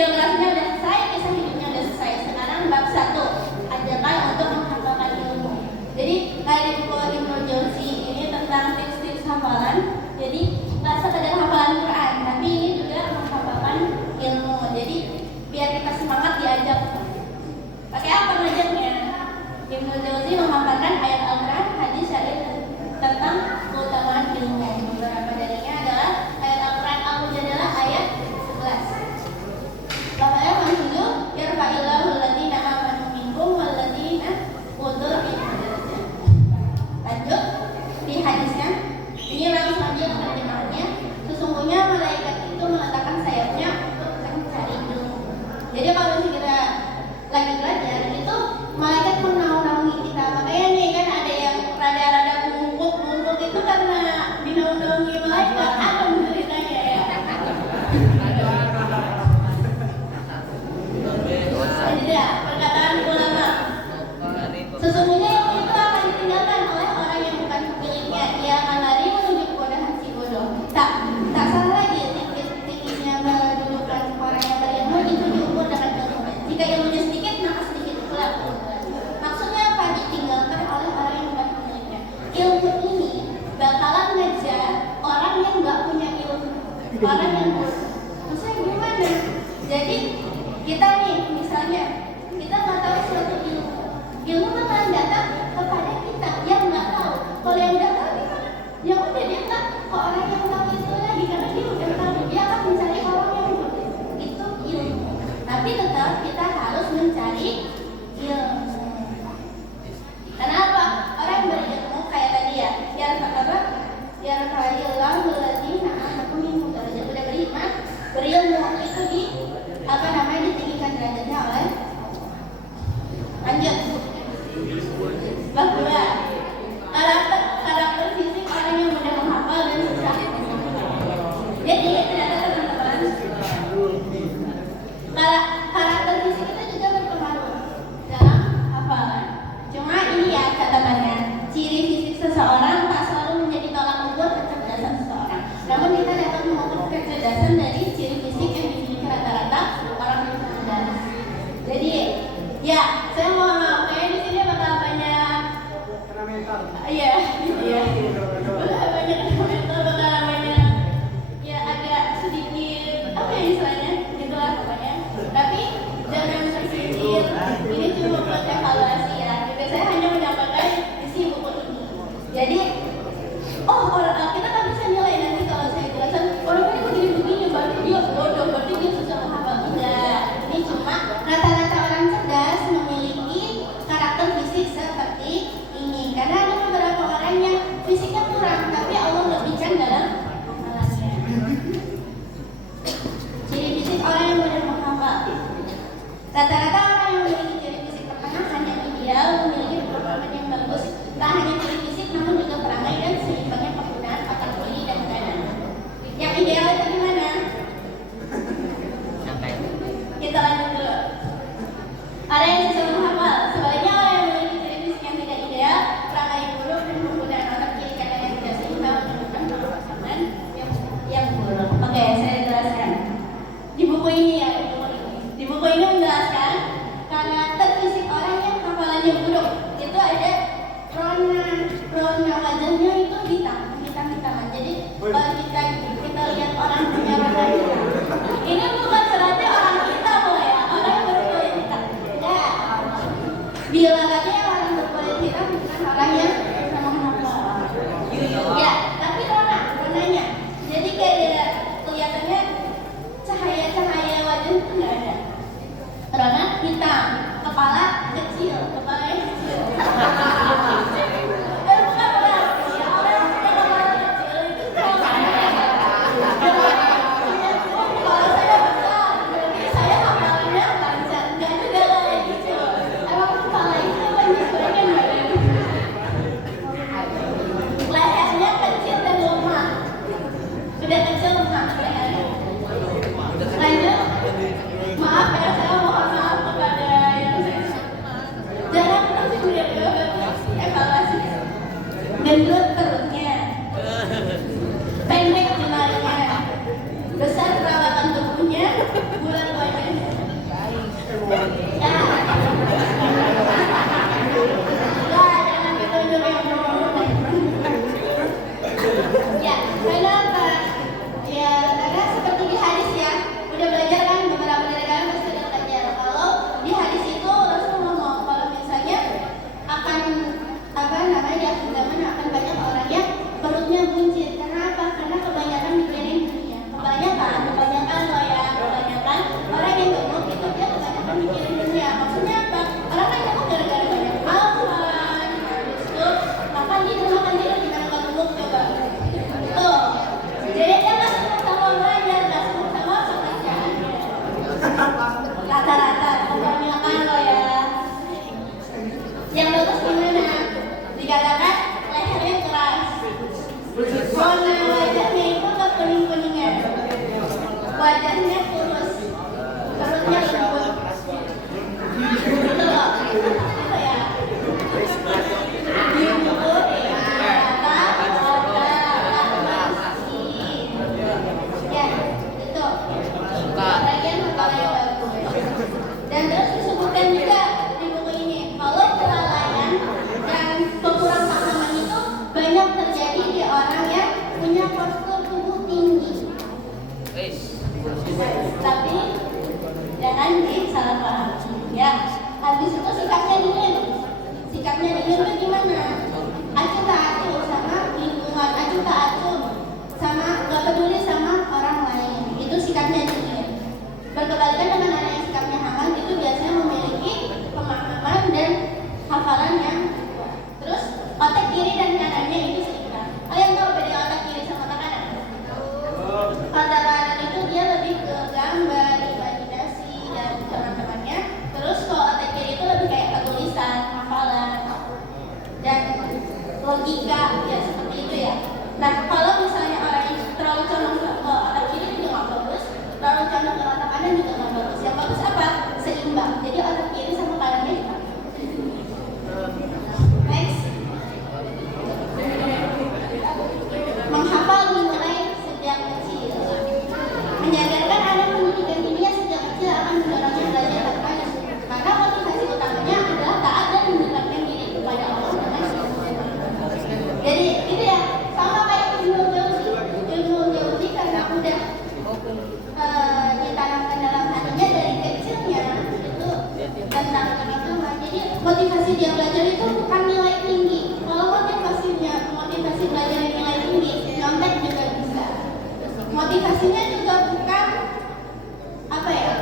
biografinya udah selesai, kisah hidupnya udah selesai. Sekarang bab 1, ajakan untuk menghafalkan ilmu. Jadi kayak di buku Ibnul Jauzi ini tentang tips-tips hafalan. Jadi nggak sekedar hafalan Quran, tapi ini juga menghafalkan ilmu. Jadi biar kita semangat diajak. Pakai apa ngajarnya? Ibnul Jauzi memaparkan ayat Al-Quran, hadis syarif tentang keutamaan ilmu. Beberapa darinya adalah ayat Al-Quran Al-Mujadalah ayat 11. Lafaznya manhulu yarfa'illahu alladziina aamanu minkum walladziina utul ilma darajat. Lanjut di hadisnya. Ini langsung aja terjemahannya. Sesungguhnya malaikat itu meletakkan sayapnya untuk mencari ilmu. Jadi kalau kita lagi belajar itu malaikat menaungi kita. Makanya nih kan ada yang rada-rada bungkuk itu karena dinaungi malaikat. Apa ceritanya ya? Ada perkataan ulama. Sesungguhnya ilmu itu akan ditinggalkan oleh orang yang bukan pemiliknya. Ia akan lari menuju kebodohan si bodoh. Tak salah lagi tingginya kedudukan orang yang berilmu itu diukur dengan ilmu. Jika ilmunya sedikit, maka sedikit pula keunggulan. Maksudnya apa? Ditinggalkan oleh orang yang bukan pemiliknya. Ilmu ini bakalan ngejar orang yang nggak punya ilmu, orang yang bodoh. Maksudnya gimana? Jadi kita nih misalnya kita nggak tahu suatu ilmu bakalan datang kepada kita yang nggak tahu. Kalau yang udah tahu gimana? Ya udah dia nggak ke orang yang tahu itu lagi karena dia udah tahu. Dia akan mencari orang yang bodoh. Itu ilmu. Tapi tetap kita harus mencari ilmu. Kenapa? Orang berilmu kayak tadi ya. Yang apa? Yang fa'illahu alladziina aamanu minkum darajat. Udah beriman, berilmu itu ditinggikan derajatnya oleh. Lanjut. Bab 2 menggunakan otak kanan juga nggak bagus. Yang bagus apa? Seimbang. Jadi otak kiri sama kanannya dipakai. Next. Menghafal dimulai sejak kecil. Menyadarkan anak pendidikan kimia sejak kecil akan mendorongnya belajar tanpa disuruh. Karena motivasi utamanya adalah taat dan mendekatkan diri kepada Allah dengan sempurna. Jadi itu ya, sama kayak ilmu Jauzi karena udah ditanamkan dalam hatinya dari kecilnya itu tentang agama. Jadi motivasi dia belajar itu bukan nilai tinggi. Kalau motivasi belajar nilai tinggi, nyontek juga bisa. Motivasinya juga bukan apa ya,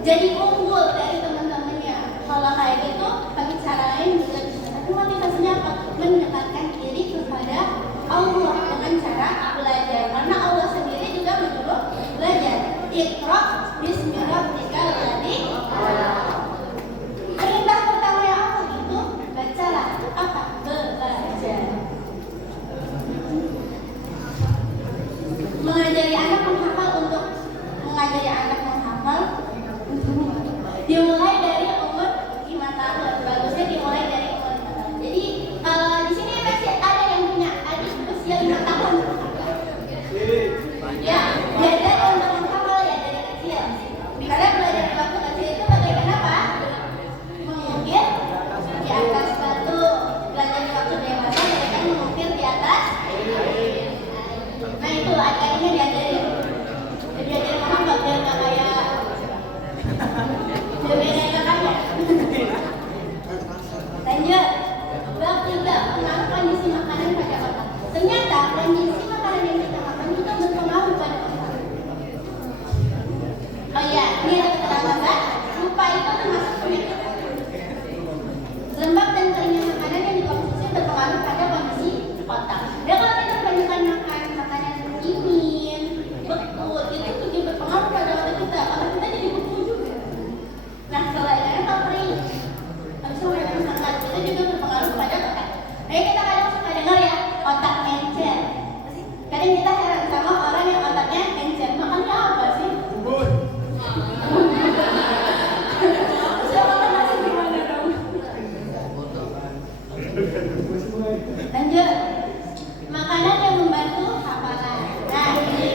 jadi unggul dari teman-temannya. Kalau kayak gitu, tapi cara lain juga bisa. Tapi motivasinya apa? Mendekatkan diri kepada Allah dengan cara belajar. Karena Allah sendiri juga menyuruh belajar. Iqra bismi rabbikal ladzi khalaq. Perintah pertama yang apa gitu? Bacalah. Apa? Belajar. Mengajari anak menghafal dimulai dari umur 5 tahun. Bagusnya dimulai dari umur 5 tahun. Jadi di sini masih ada yang punya adik usia 5 tahun. Ya, belajar untuk menghafal ya dari kecil. Karena belajar di waktu kecil itu bagaimana apa? Mengukir di atas batu. Belajar di waktu dewasa mereka mengukir di atas. Nah itu adik-adiknya diajarin. Diajarin menghafal biar nggak kayak berbeda kakaknya. Lanjut. Bab 3, pengaruh kondisi makanan pada otak. Ternyata kondisi makanan yang kita makan juga berpengaruh pada otak. Oh iya, ini ada keterangan Mbak. Lupa itu termasuk penyakit. Lembab dan keringnya makanan yang dikonsumsi berpengaruh pada kondisi otak. Dan kalau kita kebanyakan makan makanan dingin, beku, itu juga berpengaruh pada otak kita. Otak kita jadi beku juga. Nah, kalau kering, habis itu udah makan, itu juga berpengaruh pada otak. Nah, kita kadang suka dengar ya, otak encer. Kadang kita heran sama orang yang otaknya encer. Makannya apa sih? Bubur. Siapa kan masih gimana dong? Lanjut. Makanan yang membantu hafalan. Nah, ini.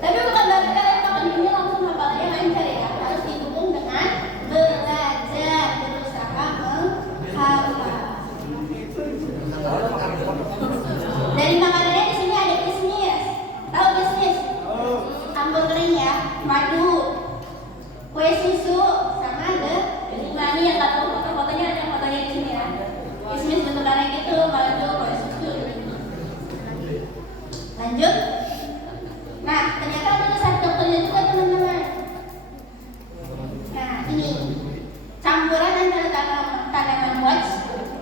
Tapi bukan berarti kalian makan ini langsung hafalannya lancar ya. Harus didukung dengan belajar, berusaha menghafal. Dari makanannya di sini ada kismis. Tahu kismis? Campur kering ya, madu, kue susu, sama ada mani yang tak tahu foto-fotonya, ada fotonya di sini ya. Kismis bentukannya gitu, madu, kue susu. Lanjut. Nah, ternyata ada resep dokternya juga teman-teman. Nah, ini campuran antara tanaman watch,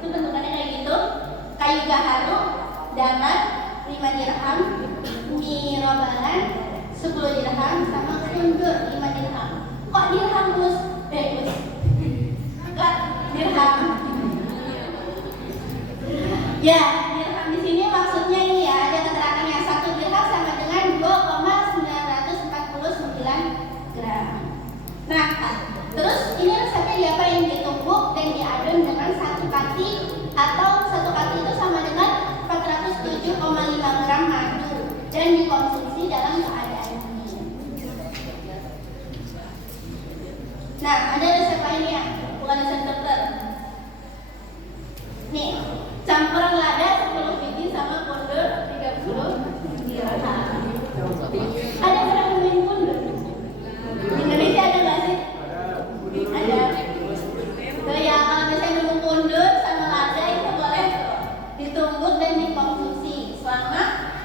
itu bentukannya kayak gitu, kayu gaharu, damat 5 dirham, mie robalan 10 dirham, sama kundur 5 dirham. Kok dirham Gus? Gus? Enggak, dirham. Ya, dirham di sini maksudnya ini ya, ada keterangannya 1 dirham sama dengan 2,949 gram. Nah, terus ini resepnya diapain? Ditumbuk dan diadon dengan 1 kati, atau 1 kati itu sama dengan 407,5 gram madu dan dikonsumsi dalam keadaan dingin. Nah, ada resep lainnya, bukan resep dokter. Nih, campuran lada 10 biji sama kundur 30 dirham. Ada pernah nemuin kundur? Di Indonesia ada nggak sih? Ada. Tuh ya, kalau misalnya nemu kundur sama lada itu boleh ditumbuk dan dikonsumsi selama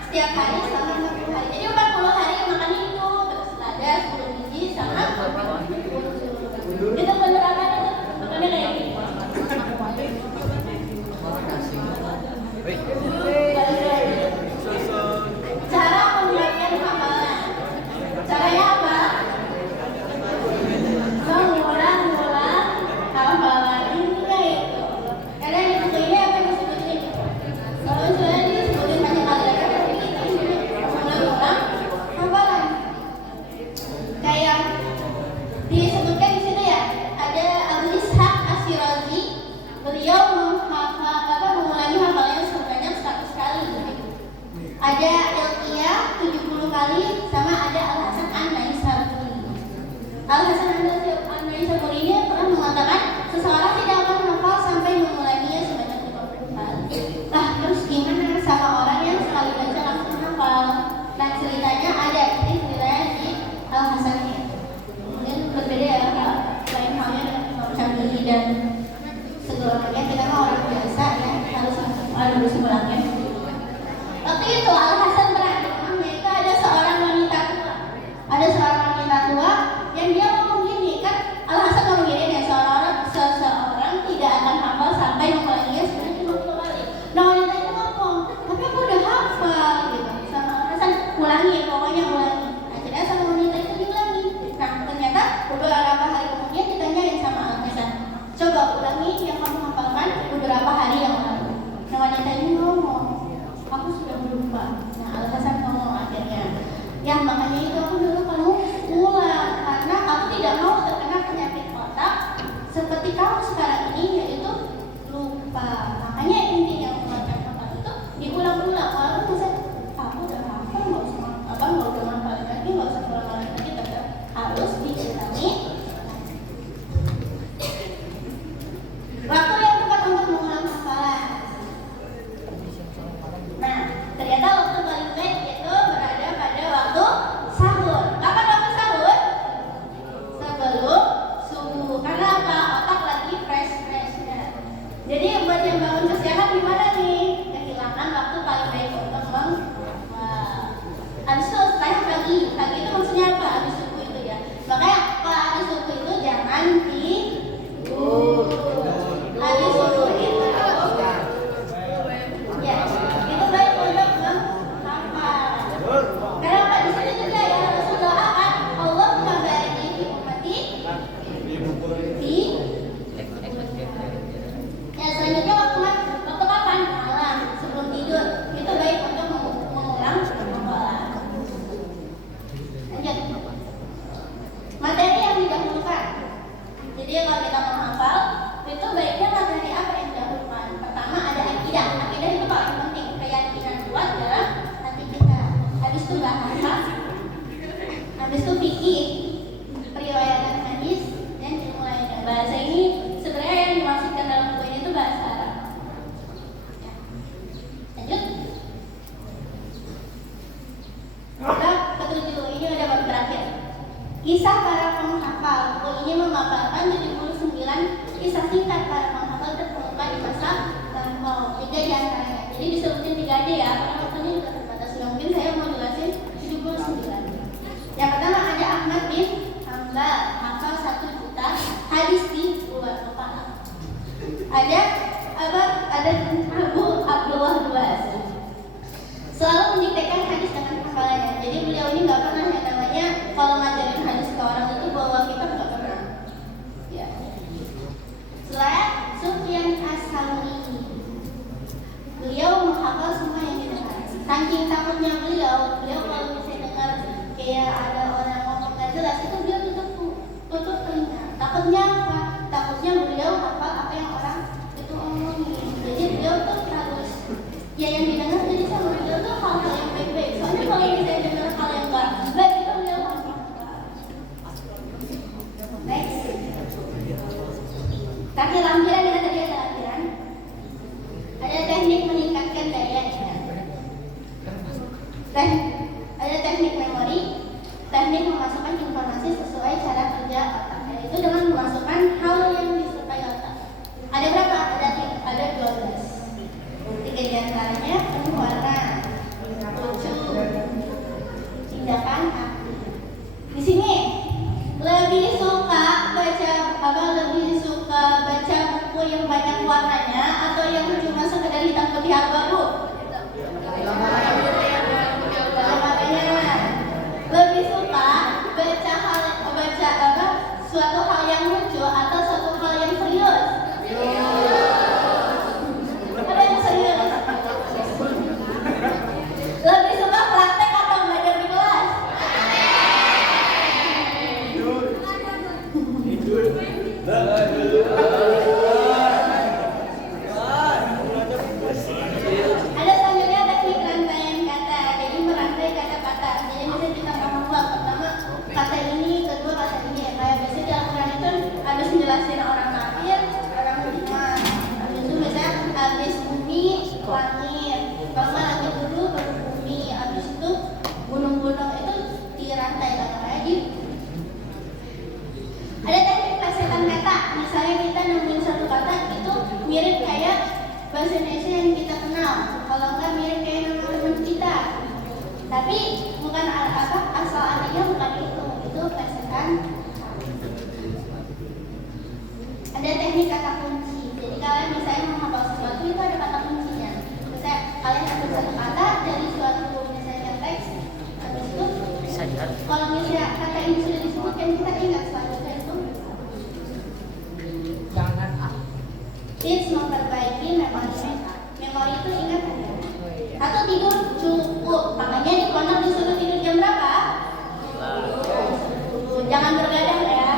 setiap hari selama 40 hari. Jadi 40 hari makan itu, terus lada 10 biji sama kundur. Itu bener apa itu? Makannya kayak gini. pertama ada Al-Hasan An-Naisaburi. Al-Hasan An-Naisaburi ini pernah mengatakan seseorang tidak akan hafal sampai mengulanginya sebanyak 50 kali. Nah, terus gimana sama orang yang sekali baca langsung hafal? Nah, ceritanya ada, ini ceritanya di Al-Hasan ini. Mungkin berbeda ya, lain halnya dengan Imam Syafi'i dan segelapnya kita kan orang biasa yang harus mulangnya. Waktu itu Al-Hasan berantem, yaitu ada seorang wanita tua. Ada seorang wanita tua yang dia ngomong gini, kan Al-Hasan ngomong gini ya, seseorang tidak akan hafal sampai mengulanginya sebanyak 50 kali. Nah, wanita itu ngomong, tapi aku udah hafal gitu. Sama Al-Hasan, ulangi, pokoknya ulangi. Akhirnya sama wanita itu diulangi. Nah, ternyata beberapa hari kemudian ditanyain sama Al-Hasan, coba ulangi yang kamu hafalkan beberapa hari yang lalu. Nah, wanita ini ngomong, aku sudah lupa. Nah, Al-Hasan ngomong akhirnya, ya makanya itu aku dulu kamu ulang, karena aku tidak mau terkena penyakit otak seperti kamu sekarang ini, yaitu lupa. Makanya intinya mengulangi hafal itu diulang-ulang. Walaupun saya aku udah hafal, nggak udah hafal lagi, nggak usah ulang-ulang lagi, tetap harus diulangi. Waktu yang tepat untuk mengulang hafalan. Nah, ternyata waktu paling baik itu berada pada waktu sahur. Kapan waktu sahur? Sebelum subuh. Karena apa? Otak lagi fresh-freshnya. Jadi buat yang bangun kesiangan gimana nih? Kehilangan waktu paling baik untuk habis itu setelah pagi itu maksudnya apa? Habis subuh itu ya. Makanya kalau habis subuh itu jangan tidur. Habis subuh itu ya, itu baik untuk menghafal. Karena apa? Di sini juga ya Rasulullah doakan, Allahumma barik li ummati di. Ya, selanjutnya waktu kapan? Malam sebelum tidur. Itu baik untuk mengulang hafalan. Lanjut. Materi yang didahulukan. Jadi kalau kita mau hafal, itu baiknya materi apa yang didahulukan? Pertama ada akidah. Akidah itu paling penting, keyakinan kuat dalam hati kita. Habis itu bahasa, habis itu fikih, periwayatan hadis, dan ilmu lainnya. Bahasa ini sebenarnya yang dimaksudkan dalam buku ini itu bahasa Arab. Ya. Lanjut. Maka ketujuh ini ada bab terakhir. Kisah para penghafal. Buku ini memaparkan 79 kisah singkat para penghafal terkemuka di masa lampau. 3 diantaranya. Jadi disebutin 3 aja ya, karena waktunya juga terbatas. Mungkin saya mau jelasin 79. Yang pertama ada Ahmad bin Hanbal, hafal 1 juta hadis di luar kepala. Ada Abu Abdullah Duas, selalu mendiktekan hadis dengan hafalannya. Jadi beliau ini nggak pernah yang namanya kalau ngajarin hadis ke orang itu bawa kitab, nggak pernah. Ya. Selain Sufyan As-Sauri, beliau menghafal semua yang didengar. Saking takutnya beliau kalau misalnya dengar kayak ada orang ngomong nggak jelas, itu beliau tutup telinga. Takutnya apa? Takutnya beliau hafal apa yang orang itu omongin. Jadi beliau tuh harus ya yang didengar jadi sama beliau tuh hal-hal yang baik-baik. Soalnya kalau misalnya dengar hal yang nggak baik itu beliau hafal. Next. Kaki lampiran, kita tadi ada lampiran. Ada teknik meningkatkan daya ingat. Ada teknik memori, teknik memasukkan informasi sesuai cara kerja otak, yaitu dengan memasukkan hal yang disukai otak. Ada berapa? Ada 12. 3 diantaranya penuh warna, lucu, tindakan aku. Di sini lebih suka buku yang banyak warnanya atau yang cuma sekedar hitam putih abu-abu? Lebih suka baca suatu hal yang lucu atau suatu hal yang serius? Ada yang serius? Lebih suka praktek atau belajar di kelas? Ada selanjutnya teknik rantaian kata. Jadi merantai kata-kata. Jadi misalnya kita ngomong ngejelasin orang kafir, orang beriman. Habis itu misalnya habis bumi, langit. Kalau langit dulu baru bumi. Habis itu gunung-gunung itu dirantai kayak gitu. Ada teknik plesetan kata. Misalnya kita nemuin satu kata itu mirip kayak bahasa Indonesia yang kita kenal. Kalau enggak mirip kayak nama teman kita. Tapi bukan asal artinya bukan itu plesetan. Ada teknik kata kunci. Jadi kalian misalnya menghafal sesuatu itu ada kata kuncinya. Misalnya kalian ambil satu kata dari suatu misalnya teks, habis itu kalau misalnya kata ini sudah disebutkan kita ingat selanjutnya itu. Jangan Tips memperbaiki memori. Memori itu ingat aja. Atau tidur cukup. Makanya di pondok disuruh tidur jam berapa? Jangan bergadang ya.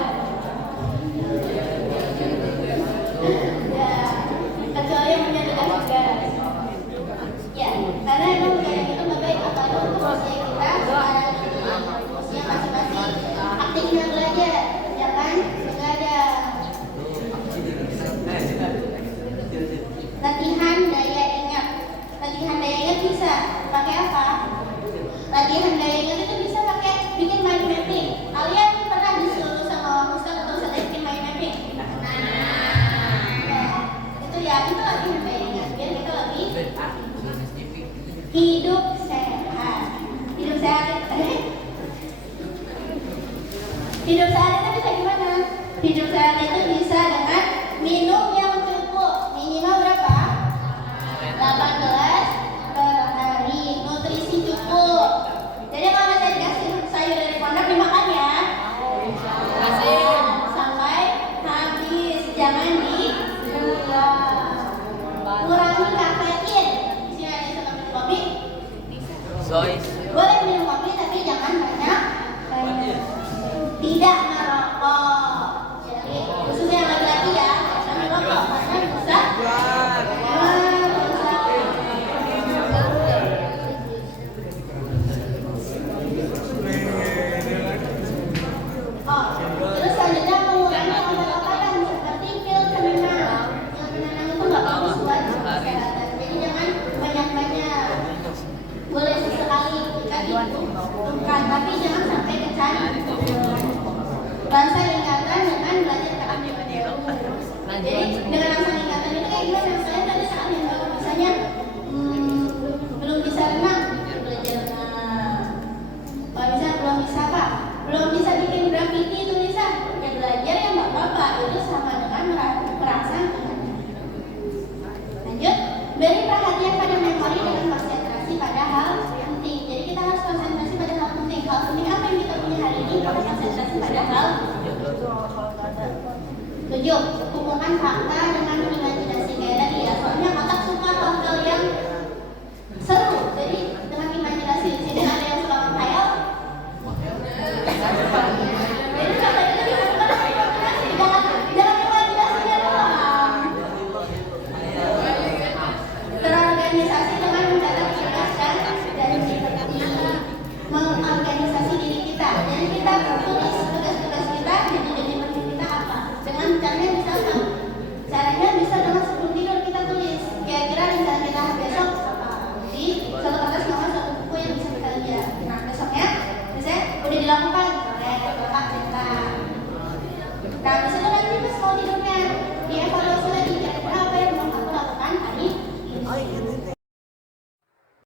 Ya, kecuali yang punya tugas negara. Ya, karena emang begadang itu nggak baik apalagi untuk usia kita sekarang ini usia masing-masing aktifnya belajar, jangan begadang. Latihan daya ingat. Latihan daya ingat bisa pakai apa? Latihan daya ingat itu bisa pakai bikin mind mapping. Kalian pernah disuruh sama Ustaz atau Ustaz bikin mind mapping? Itu ya, itu latihan daya ingat. Biar kita lebih hidup sehat. Hidup sehat hidup sehat itu bisa gimana? Hidup sehat itu bisa dengan minum yang cukup. Minimal berapa? 8 gelas per hari. Nutrisi cukup. Jadi kalau saya dikasih sayur dari pondok dimakan ya. Sampai habis. Jangan dibuang. Kurangi kafein. Di sini ada yang suka minum kopi. Boleh minum kopi tapi jangan banyak. Tidak merokok. Jadi khususnya yang laki-laki ya, jangan merokok karena bisa terus selanjutnya mengurangi obat-obatan seperti pil penenang. Pil penenang itu nggak bagus buat kesehatan. Jadi jangan banyak-banyak. Boleh sesekali kita dibutuhkan, tapi jangan sampai kecanduan. Rangsang ingatan dengan belajar keahlian baru. Jadi dengan rangsang ingatan itu kayak gimana? Saya tadi keahlian baru misalnya belum bisa renang, belajar renang. Kalau misalnya belum bisa apa? Belum bisa bikin graffiti tulisan, ya belajar yang nggak apa-apa. Itu sama dengan merangsang ingatan. Lanjut, beri perhatian pada memori dengan konsentrasi pada hal penting. Jadi kita harus konsentrasi pada hal penting. Hal penting apa yang kita punya hari ini? Kita konsentrasi pada hal 7. Hubungkan fakta dengan imajinasi kayak tadi ya. Soalnya otak suka hal-hal yang seru. Jadi dengan imajinasi di sini ada yang suka menghayal. Jadi kata itu dimasukkan ke imajinasi. Jangan imajinasinya doang. Terorganisasi dengan mencatat tugas dan seperti mengorganisasi diri kita. Jadi kita tulis tugas-tugas kita, jadi penting kita apa? Dengan caranya misalkan, caranya bisa dengan sebelum tidur kita tulis. Kira-kira misalnya kita besok di satu kertas sama satu buku yang bisa kita lihat. Nah besoknya, misalnya udah dilakukan, oleh kakak kita. Nah, bisa